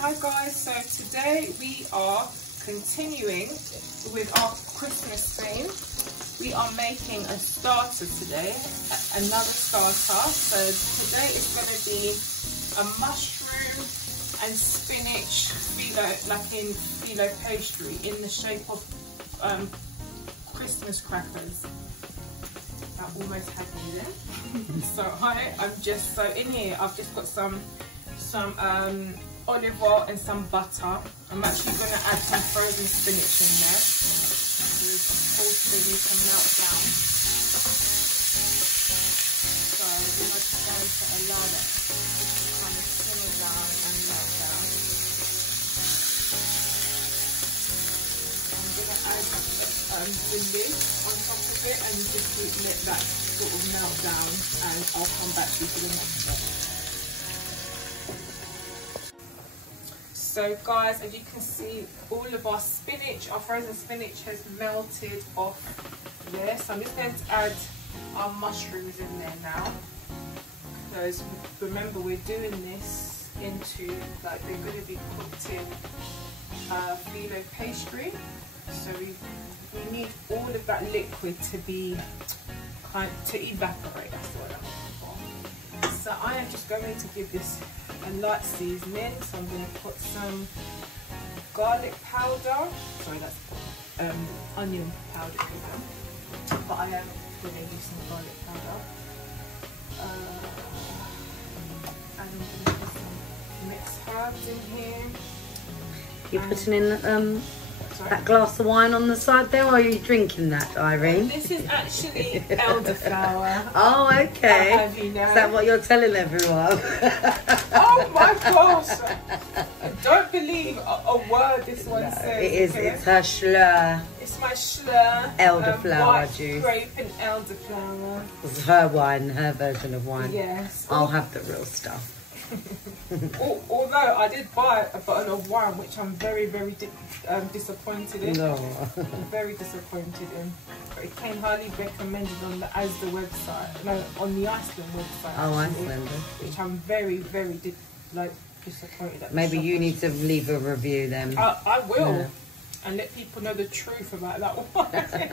Hi guys, so today we are continuing with our Christmas theme. We are making a starter today, another starter. So today is going to be a mushroom and spinach phyllo, like in phyllo pastry, in the shape of Christmas crackers. I almost had me there. So in here I've just got some olive oil and some butter. I'm actually going to add some frozen spinach in there also these can melt down. So we're just going to allow that to kind of simmer down and melt down. I'm going to add the lid on top of it and just let that sort of melt down, and I'll come back to you for the next step. So guys, as you can see, all of our spinach, our frozen spinach has melted off there. So I'm just going to add our mushrooms in there now. Because remember, we're doing this into, like, they're going to be cooked in phyllo pastry. So we need all of that liquid to be to evaporate. That's what I'm looking for. So I am just going to give this a light seasoning. So I'm going to put some garlic powder. Sorry, that's onion powder, but I am going to use some garlic powder. And I'm going to put some mixed herbs in here. You're putting in that glass of wine on the side there, or are you drinking that, Irene? This is actually elderflower. Oh, okay. You know. Is that what you're telling everyone? Oh my gosh! Don't believe a word this one says. It is. Okay? It's her schlur. It's my schlur. Elderflower white juice. Grape and elderflower. It's her wine, her version of wine. Yes. I'll have the real stuff. Although I did buy a bottle of wine, which I'm very, very disappointed in. No. I'm very disappointed in. But it came highly recommended on the Asda website. No, on the Iceland website. Oh, actually, Iceland. Which I'm very, very disappointed at. Maybe you need to leave a review then. I will. Yeah. And let people know the truth about that one.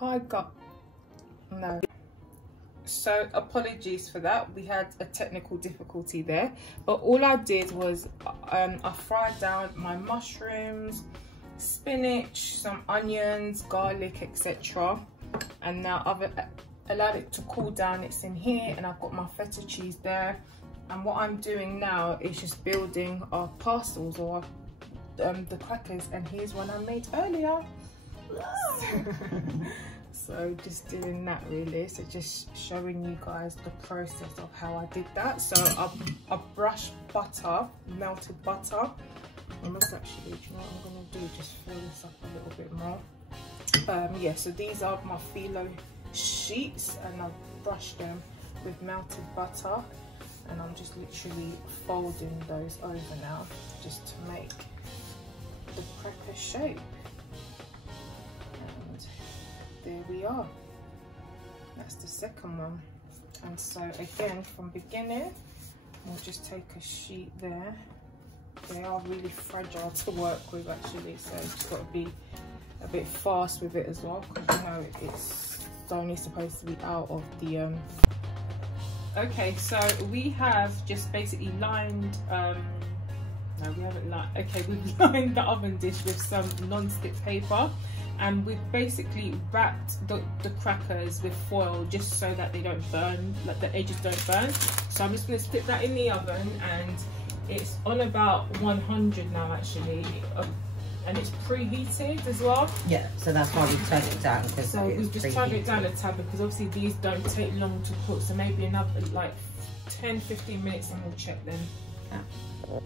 Hi, no. So apologies for that, we had a technical difficulty there, but all I did was I fried down my mushrooms, spinach, some onions, garlic, etc. And now I've allowed it to cool down. It's in here, and I've got my feta cheese there. And what I'm doing now is just building our pastels, or the crackers, and here's one I made earlier. So just doing that really, so just showing you guys the process of how I did that. So I brushed butter, melted butter. And look, actually, do you know what I'm going to do? Just fill this up a little bit more. Yeah, so these are my phyllo sheets, and I've brushed them with melted butter, and I'm just literally folding those over now, just to make the cracker shape. There we are. That's the second one. And so again, from beginning, we'll just take a sheet there. They are really fragile to work with actually, so you've just got to be a bit fast with it as well, because you know it's only supposed to be out of the Okay, so we have just basically lined no, we haven't lined. Okay, we've lined the oven dish with some non-stick paper, and we've basically wrapped the crackers with foil just so that they don't burn, like the edges don't burn. So I'm just going to stick that in the oven, and it's on about 100 now actually, and it's preheated as well. Yeah, so that's why we turned it down. So we've just turned it down a tad, because obviously these don't take long to cook, so maybe another like 10-15 minutes and we'll check them. Yeah.